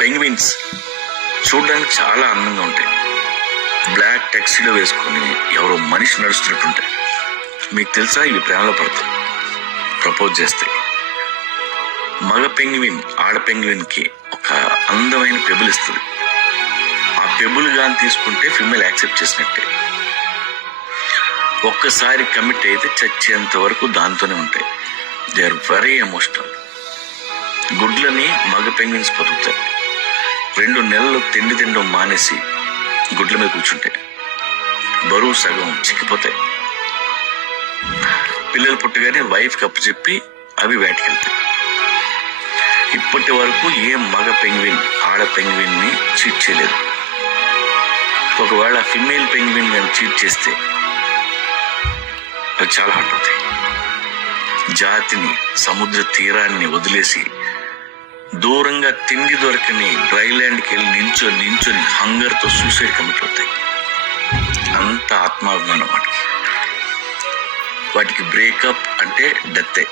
Penguins చూడడానికి చాలా అందంగా ఉంటాయి. బ్లాక్ టెక్సీలో వేసుకొని ఎవరో మనిషి నడుస్తున్నట్టుంటాయి. మీకు తెలుసా, ఇవి ప్రేమలో పడతాయి, ప్రపోజ్ చేస్తాయి. మగ పెంగ్విన్ ఆడ పెంగ్విన్కి ఒక అందమైన పెబుల్ ఇస్తుంది. ఆ పెబుల్ గాని తీసుకుంటే ఫిమేల్ యాక్సెప్ట్ చేసినట్టే. ఒక్కసారి కమిట్ అయితే చచ్చేంత వరకు దాంతోనే ఉంటాయి. They are very emotional. గుడ్లని మగ పెంగ్విన్స్ పొదుగుతాయి. 2 నెలలు తిండి తినడం మానేసి గుడ్ల మీద కూర్చుంటాయి. బరువు సగం చిక్కిపోతాయి. పిల్లలు పుట్టగానే వైఫ్కి అప్పచెప్పి అవి వేటకెళ్తాయి. ఇప్పటి వరకు ఏ మగ పెంగ్విన్ ఆడ పెంగ్విన్ని చీట్ చేయలేదు. ఒకవేళ ఫిమేల్ పెంగ్విన్ కానీ చీట్ చేస్తే అవి చాలా హర్ట్ అవుతాయి. జాతిని, సముద్ర తీరాన్ని వదిలేసి దూరంగా తిండి దొరకని డ్రైల్యాండ్కి వెళ్ళి నించొని హంగర్తో సూసైడ్ కమిట్ అవుతాయి. అంత ఆత్మాభిమానం వాటికి బ్రేకప్ అంటే డెత్తే.